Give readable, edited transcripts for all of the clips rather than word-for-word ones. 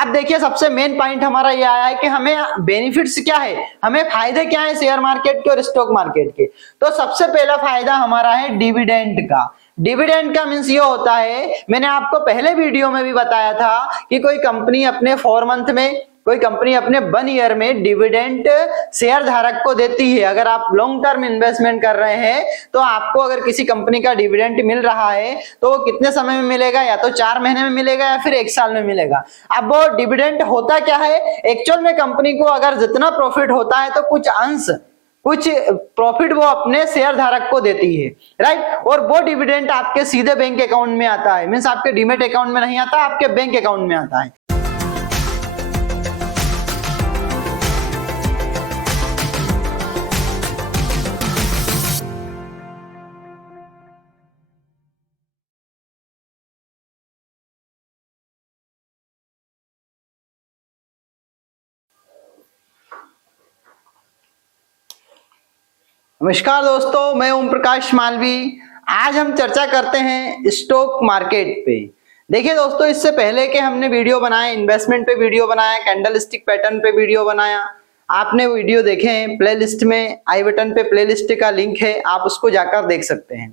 अब देखिए सबसे मेन पॉइंट हमारा ये आया है कि हमें बेनिफिट्स क्या है, हमें फायदे क्या है शेयर मार्केट के और स्टॉक मार्केट के। तो सबसे पहला फायदा हमारा है डिविडेंड का। डिविडेंड का मीन्स ये होता है, मैंने आपको पहले वीडियो में भी बताया था कि कोई कंपनी अपने 4 मंथ में, कोई कंपनी अपने 1 ईयर में डिविडेंड शेयर धारक को देती है। अगर आप लॉन्ग टर्म इन्वेस्टमेंट कर रहे हैं तो आपको अगर किसी कंपनी का डिविडेंड मिल रहा है तो वो कितने समय में मिलेगा, या तो 4 महीने में मिलेगा या फिर 1 साल में मिलेगा। अब वो डिविडेंड होता क्या है, एक्चुअल में कंपनी को अगर जितना प्रॉफिट होता है तो कुछ अंश, कुछ प्रॉफिट वो अपने शेयर धारक को देती है, राइट। और वो डिविडेंड आपके सीधे बैंक अकाउंट में आता है, मीन्स आपके डीमेट अकाउंट में नहीं आता, आपके बैंक अकाउंट में आता है। नमस्कार दोस्तों, मैं ओम प्रकाश मालवी। आज हम चर्चा करते हैं स्टॉक मार्केट पे। देखिए दोस्तों, इससे पहले के हमने वीडियो बनाए, इन्वेस्टमेंट पे वीडियो बनाया, कैंडलस्टिक पैटर्न पे वीडियो बनाया, आपने वीडियो देखे हैं। प्लेलिस्ट में आई बटन पे प्लेलिस्ट का लिंक है, आप उसको जाकर देख सकते हैं।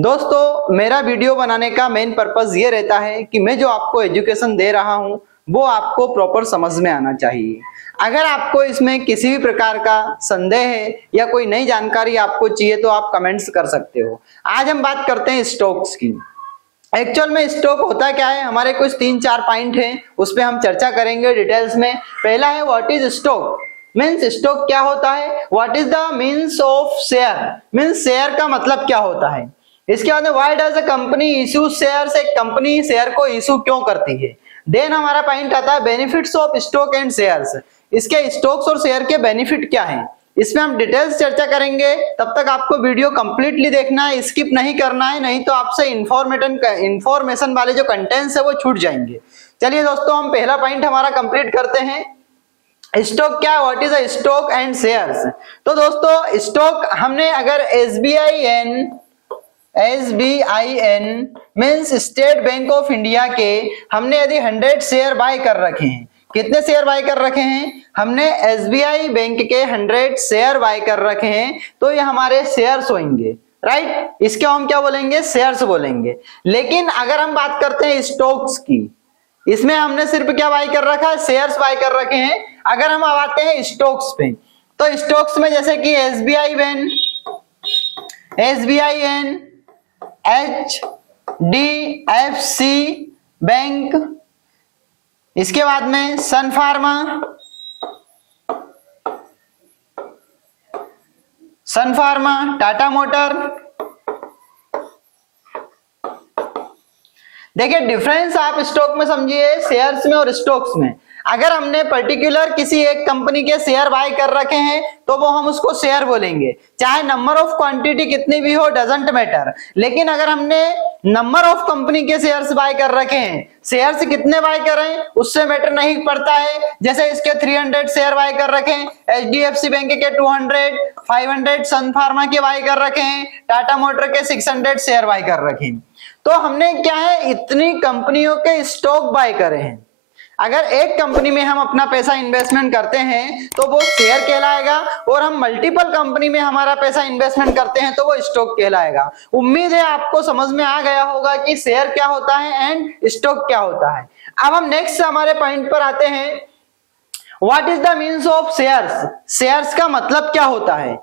दोस्तों, मेरा वीडियो बनाने का मेन पर्पस ये रहता है कि मैं जो आपको एजुकेशन दे रहा हूँ वो आपको प्रॉपर समझ में आना चाहिए। अगर आपको इसमें किसी भी प्रकार का संदेह है या कोई नई जानकारी आपको चाहिए तो आप कमेंट्स कर सकते हो। आज हम बात करते हैं स्टॉक्स की। एक्चुअल में स्टॉक होता क्या है, हमारे कुछ 3-4 पॉइंट हैं, उस पर हम चर्चा करेंगे डिटेल्स में। पहला है what is stock, means stock क्या होता है। What is the means of share, means share का मतलब क्या होता है। इसके बाद में why does a company issue shares, एक कंपनी शेयर को इशू क्यों करती है। देन हमारा पॉइंट आता है benefits of stock and shares, इसके स्टॉक्स और शेयर के बेनिफिट क्या हैं, इसमें हम डिटेल्स चर्चा करेंगे। तब तक आपको वीडियो कंप्लीटली देखना है, स्किप नहीं करना है, नहीं तो आपसे इंफॉर्मेशन वाले जो कंटेंट्स है वो छूट जाएंगे। चलिए दोस्तों, हम पहला पॉइंट हमारा कंप्लीट करते हैं। स्टॉक क्या है, what is a stock and shares. तो दोस्तों, स्टॉक हमने अगर SBIN means state bank of India के हमने यदि 100 शेयर बाय कर रखे हैं, कितने शेयर बाय कर रखे हैं, हमने SBI बैंक के 100 शेयर बाय कर रखे हैं, तो ये हमारे शेयर्स होंगे, राइट। इसके हम क्या बोलेंगे, शेयर्स बोलेंगे। लेकिन अगर हम बात करते हैं स्टॉक्स की, इसमें हमने सिर्फ क्या बाय कर रखा है, शेयर्स बाय कर रखे हैं। अगर हम अब आते हैं स्टॉक्स पे, तो स्टॉक्स में जैसे कि SBIN, HDFC बैंक, इसके बाद में सन फार्मा, टाटा मोटर। देखिए डिफरेंस आप स्टॉक में समझिए, शेयर्स में और स्टॉक्स में। अगर हमने पर्टिकुलर किसी एक कंपनी के शेयर बाय कर रखे हैं तो वो हम उसको शेयर बोलेंगे, चाहे नंबर ऑफ क्वांटिटी कितनी भी हो, डजंट मैटर। लेकिन अगर हमने नंबर ऑफ कंपनी के शेयर्स बाय कर रखे हैं, शेयर्स कितने बाय करें उससे मैटर नहीं पड़ता है। जैसे इसके 300 शेयर बाय कर रखे हैं, HDFC बैंक के 200, 500 सन फार्मा के बाय कर रखे हैं, टाटा मोटर के 600 शेयर बाय कर रखे हैं। तो हमने क्या है, इतनी कंपनियों के स्टॉक बाय करे हैं। अगर एक कंपनी में हम अपना पैसा इन्वेस्टमेंट करते हैं तो वो शेयर कहलाएगा, और हम मल्टीपल कंपनी में हमारा पैसा इन्वेस्टमेंट करते हैं तो वो स्टॉक कहलाएगा। उम्मीद है आपको समझ में आ गया होगा कि शेयर क्या होता है एंड स्टॉक क्या होता है। अब हम नेक्स्ट हमारे पॉइंट पर आते हैं, what is the means of shares, shares का मतलब क्या होता है,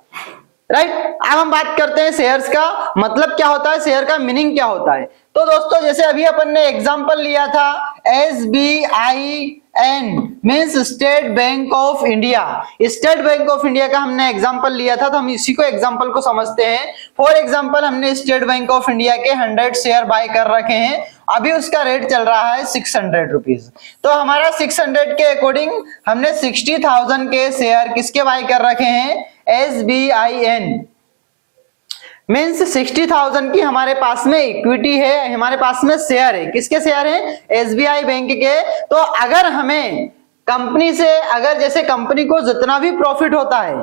राइट। अब हम बात करते हैं शेयर्स का मतलब क्या होता है, शेयर का मीनिंग क्या होता है। तो दोस्तों, जैसे अभी अपन ने एग्जांपल लिया था SBIN means state bank of India, state bank of India का हमने एग्जांपल लिया था, तो हम इसी को एग्जांपल को समझते हैं। फॉर एग्जांपल, हमने स्टेट बैंक ऑफ इंडिया के 100 शेयर बाय कर रखे हैं, अभी उसका रेट चल रहा है 600 रुपीज। तो हमारा 600 के अकॉर्डिंग हमने 60,000 के शेयर किसके बाय कर रखे हैं, SBIN मीन्स 60,000 की हमारे पास में इक्विटी है, हमारे पास में शेयर है। किसके शेयर हैं, SBI बैंक के। तो अगर हमें कंपनी से, अगर जैसे कंपनी को जितना भी प्रॉफिट होता है,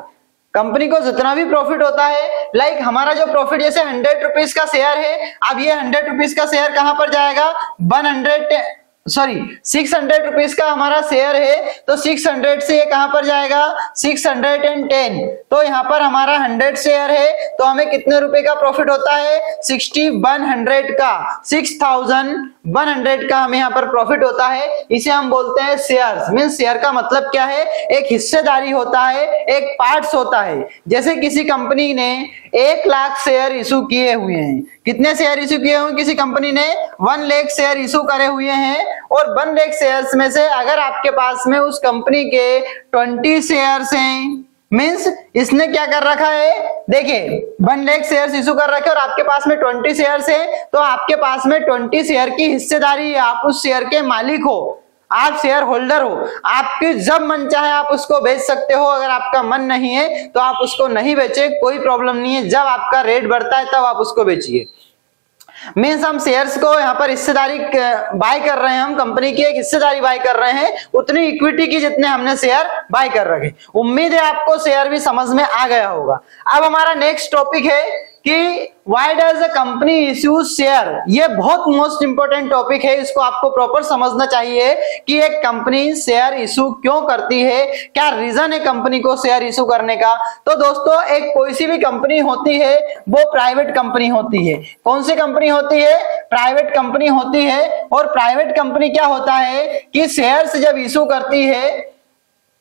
कंपनी को जितना भी प्रॉफिट होता है, लाइक हमारा जो प्रॉफिट जैसे 100 रुपीज का शेयर है, अब ये 100 रुपीज का शेयर कहां पर जाएगा, 100 सॉरी 600 रुपीज का हमारा शेयर है, तो 600 से ये कहां पर जाएगा 610, तो यहाँ पर हमारा 100 शेयर है, तो हमें कितने रुपए का प्रॉफिट होता है 6100 का, 6100 का हमें यहाँ पर प्रॉफिट होता है। इसे हम बोलते हैं शेयर्स। मींस शेयर का मतलब क्या है, एक हिस्सेदारी होता है, एक पार्ट्स होता है। जैसे किसी कंपनी ने 1 लाख शेयर इशू किए हुए हैं, कितने शेयर इशू किए हुए, किसी कंपनी ने 1 लाख शेयर इशू करे हुए हैं, और 1 लाख शेयर्स में से अगर आपके पास में उस कंपनी के 20 शेयर्स हैं, मींस इसने क्या कर रखा है, देखिए 1 लाख शेयर्स इशू कर रखे और आपके पास में 20 शेयर्स है, तो आपके पास में 20 शेयर की हिस्सेदारी है, आप उस शेयर के मालिक हो, आप शेयर होल्डर हो। आपकी जब मन चाहे आप उसको बेच सकते हो, अगर आपका मन नहीं है तो आप उसको नहीं बेचे, कोई प्रॉब्लम नहीं है। जब आपका रेट बढ़ता है तब आप उसको बेचिए। मीन्स हम शेयर्स को यहाँ पर हिस्सेदारी बाय कर रहे हैं, हम कंपनी की एक हिस्सेदारी बाय कर रहे हैं, उतनी इक्विटी की जितने हमने शेयर बाय कर रखे। उम्मीद है आपको शेयर भी समझ में आ गया होगा। अब हमारा नेक्स्ट टॉपिक है कि why does a company issues share. ये बहुत मोस्ट इंपोर्टेंट टॉपिक है, इसको आपको प्रॉपर समझना चाहिए कि एक कंपनी शेयर इशू क्यों करती है, क्या रीजन है कंपनी को शेयर इशू करने का। तो दोस्तों एक कोई सी भी कंपनी होती है वो प्राइवेट कंपनी होती है। कौन सी कंपनी होती है, प्राइवेट कंपनी होती है। और प्राइवेट कंपनी क्या होता है कि शेयर्स जब इशू करती है,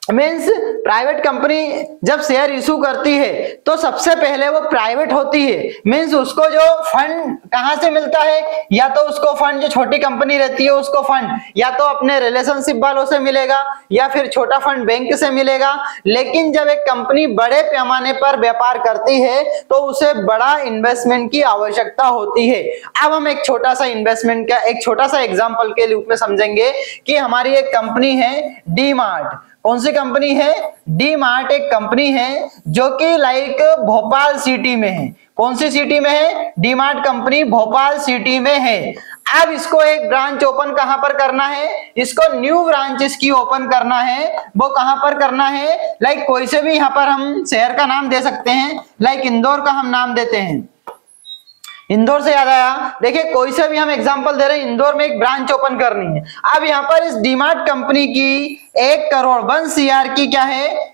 मीन्स प्राइवेट कंपनी जब शेयर इशू करती है तो सबसे पहले वो प्राइवेट होती है। मीन्स उसको जो फंड कहां से मिलता है, या तो उसको फंड, जो छोटी कंपनी रहती है उसको फंड या तो अपने रिलेशनशिप वालों से मिलेगा या फिर छोटा फंड बैंक से मिलेगा। लेकिन जब एक कंपनी बड़े पैमाने पर व्यापार करती है तो उसे बड़ा इन्वेस्टमेंट की आवश्यकता होती है। अब हम एक छोटा सा इन्वेस्टमेंट का एक छोटा सा एग्जांपल के रूप में समझेंगे कि हमारी एक कंपनी है डी मार्ट। कौन सी कंपनी है, डी मार्ट एक कंपनी है जो कि लाइक भोपाल सिटी में है। कौन सी सिटी में है, D mart company Bhopal city में है। अब इसको एक ब्रांच ओपन कहां पर करना है, इसको न्यू ब्रांच इसकी ओपन करना है। वो कहां पर करना है, लाइक कोई से भी यहां पर हम शहर का नाम दे सकते हैं, लाइक इंदौर का हम नाम देते हैं। इंदौर से याद आया, देखिए कोई से भी हम एग्जांपल दे रहे हैं, इंदौर में एक ब्रांच ओपन करनी है। अब यहाँ पर इस डीमार्ट कंपनी की 1 करोड़ 1 CR की क्या है,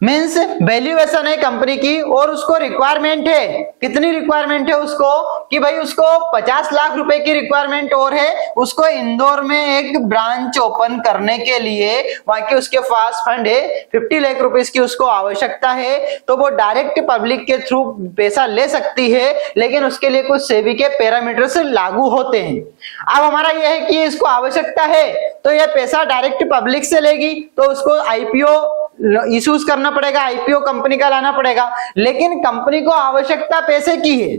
मीन्स वैल्यूएशन है कंपनी की, और उसको रिक्वायरमेंट है, कितनी रिक्वायरमेंट है उसको, कि भाई उसको 50 लाख रुपए की रिक्वायरमेंट और है उसको इंदौर में एक ब्रांच ओपन करने के लिए। वहां की उसके पास फंड है 50 लाख रुपए की उसको आवश्यकता है, तो वो डायरेक्ट पब्लिक के थ्रू पैसा ले सकती है, लेकिन उसके लिए कुछ सेबी के पैरामीटर्स लागू होते हैं। अब हमारा यह है कि इसको आवश्यकता है तो यह पैसा डायरेक्ट पब्लिक से लेगी, तो उसको आईपीओ इश्यूज करना पड़ेगा, आईपीओ कंपनी का लाना पड़ेगा। लेकिन कंपनी को आवश्यकता पैसे की है,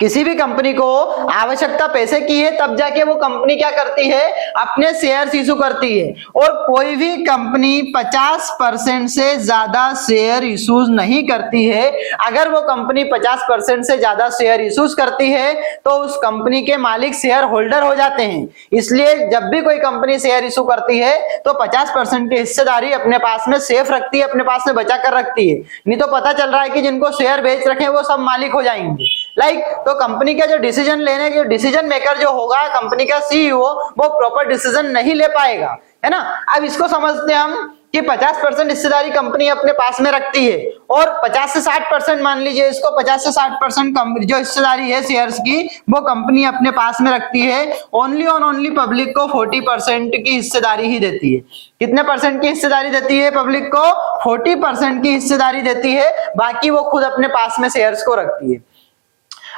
किसी भी कंपनी को आवश्यकता पैसे की है, तब जाके वो कंपनी क्या करती है, अपने शेयर्स इशू करती है। और कोई भी कंपनी 50% से ज्यादा शेयर इशूज नहीं करती है। अगर वो कंपनी 50% से ज्यादा शेयर इशूज करती है तो उस कंपनी के मालिक शेयर होल्डर हो जाते हैं। इसलिए जब भी कोई कंपनी शेयर इशू करती है तो 50% की हिस्सेदारी अपने पास में सेफ रखती है, अपने पास में बचा कर रखती है। नहीं तो पता चल रहा है कि जिनको शेयर बेच रखे वो सब मालिक हो जाएंगे। लाइक तो कंपनी का जो डिसीजन लेने के डिसीजन मेकर जो होगा, कंपनी का सीईओ, वो प्रॉपर डिसीजन नहीं ले पाएगा, है ना। अब इसको समझते हैं हम कि 50% हिस्सेदारी कंपनी अपने पास में रखती है, और 50 से 60% मान लीजिए इसको, 50 से 60% जो हिस्सेदारी है शेयर्स की वो कंपनी अपने पास में रखती है। ओनली और ओनली पब्लिक को 40% की हिस्सेदारी ही देती है। कितने परसेंट की हिस्सेदारी देती है पब्लिक को, 40% की हिस्सेदारी देती है, बाकी वो खुद अपने पास में शेयर्स को रखती है।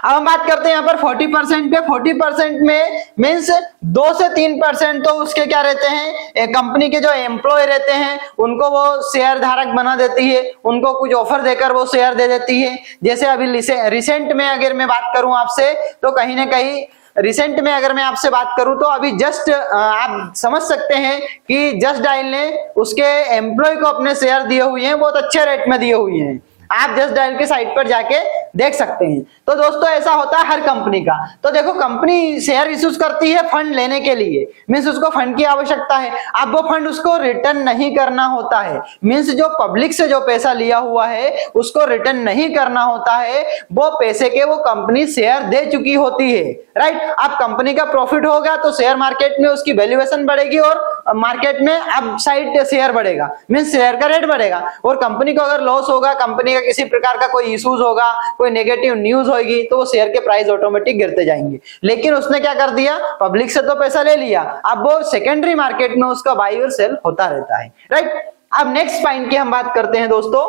अब हम बात करते हैं यहाँ पर 40% पे। 40% में मीन्स 2 से 3% तो उसके क्या रहते हैं, कंपनी के जो एम्प्लॉय रहते हैं उनको वो शेयर धारक बना देती है, उनको कुछ ऑफर देकर वो शेयर दे देती है। जैसे अभी रिसेंट में अगर मैं बात करूं आपसे, तो कहीं ना कहीं रिसेंट में अगर मैं आपसे बात करूं तो अभी जस्ट आप समझ सकते हैं कि जस्ट डायल ने उसके एम्प्लॉय को अपने शेयर दिए हुए हैं, बहुत अच्छे रेट में दिए हुए हैं। आप जस्ट डायल के साइट पर जाके देख सकते हैं। तो दोस्तों ऐसा होता है हर कंपनी का। तो देखो कंपनी शेयर इश्यूज करती है फंड लेने के लिए, मींस उसको फंड की आवश्यकता है। अब वो फंड उसको रिटर्न नहीं करना होता है, मींस जो पब्लिक से जो पैसा लिया हुआ है उसको रिटर्न नहीं करना होता है, वो पैसे के वो कंपनी शेयर दे चुकी होती है, राइट। अब कंपनी का प्रॉफिट होगा तो शेयर मार्केट में उसकी वैल्यूएशन बढ़ेगी और मार्केट में अब साइड शेयर बढ़ेगा, मींस शेयर का रेट बढ़ेगा। और कंपनी को अगर लॉस होगा, कंपनी का किसी प्रकार का कोई इश्यूज होगा, कोई नेगेटिव न्यूज होगी, तो वो शेयर के प्राइस ऑटोमेटिक गिरते जाएंगे। लेकिन उसने क्या कर दिया, पब्लिक से तो पैसा ले लिया, अब वो सेकेंडरी मार्केट में उसका बाई और सेल होता रहता है, राइट। अब नेक्स्ट पॉइंट की हम बात करते हैं दोस्तों,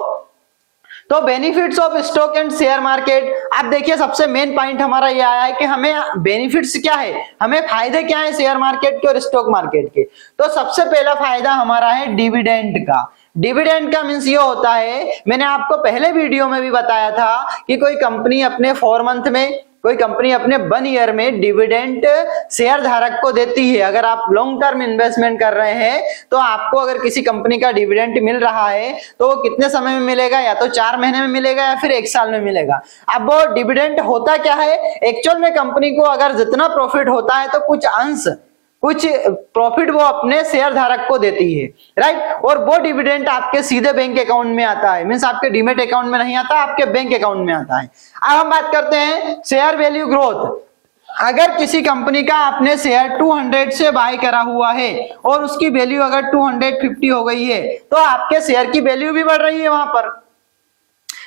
तो benefits of stock and share market. अब देखिए सबसे मेन पॉइंट हमारा ये आया है कि हमें बेनिफिट्स क्या है, हमें फायदे क्या है शेयर मार्केट के और स्टॉक मार्केट के। तो सबसे पहला फायदा हमारा है डिविडेंड का। डिविडेंड का मींस ये होता है, मैंने आपको पहले वीडियो में भी बताया था कि कोई कंपनी अपने 4 मंथ में, कोई कंपनी अपने 1 ईयर में डिविडेंड शेयर धारक को देती है। अगर आप लॉन्ग टर्म इन्वेस्टमेंट कर रहे हैं तो आपको अगर किसी कंपनी का डिविडेंड मिल रहा है तो वो कितने समय में मिलेगा, या तो 4 महीने में मिलेगा या फिर 1 साल में मिलेगा। अब वो डिविडेंड होता क्या है, एक्चुअल में कंपनी को अगर जितना प्रॉफिट होता है तो कुछ प्रॉफिट वो अपने शेयर धारक को देती है, राइट। और वो डिविडेंड आपके सीधे बैंक अकाउंट में आता है, मींस आपके डीमेट अकाउंट में नहीं आता, आपके बैंक अकाउंट में आता है। अब हम बात करते हैं शेयर वैल्यू ग्रोथ। अगर किसी कंपनी का आपने शेयर 200 से बाय करा हुआ है और उसकी वैल्यू अगर 250 हो गई है तो आपके शेयर की वैल्यू भी बढ़ रही है वहां पर,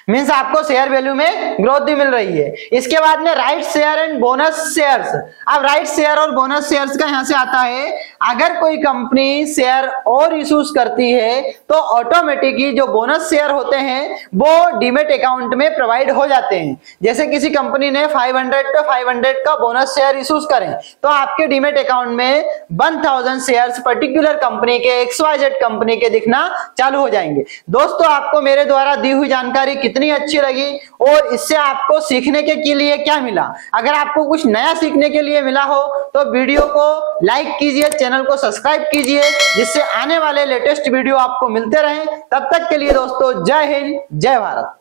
मींस आपको शेयर वैल्यू में ग्रोथ भी मिल रही है। इसके बाद में right share and bonus shares. अब राइट शेयर और बोनस शेयर्स का यहां से आता है, अगर कोई कंपनी शेयर और इश्यूज करती है तो ऑटोमेटिकली जो बोनस शेयर होते हैं वो डीमेट अकाउंट में प्रोवाइड हो जाते हैं। जैसे किसी कंपनी ने 500 पे 500 का बोनस शेयर इश्यूज करें तो आपके डीमेट अकाउंट में 1000 शेयर्स पर्टिकुलर कंपनी के, XYZ कंपनी के दिखना चालू हो जाएंगे। दोस्तों आपको मेरे द्वारा दी हुई जानकारी कितनी अच्छी लगी और इससे आपको सीखने के लिए क्या मिला? अगर आपको कुछ नया सीखने के लिए मिला हो तो वीडियो को लाइक कीजिए, चैनल को सब्सक्राइब कीजिए, जिससे आने वाले लेटेस्ट वीडियो आपको मिलते रहें। तब तक के लिए दोस्तों जय हिंद, जय भारत।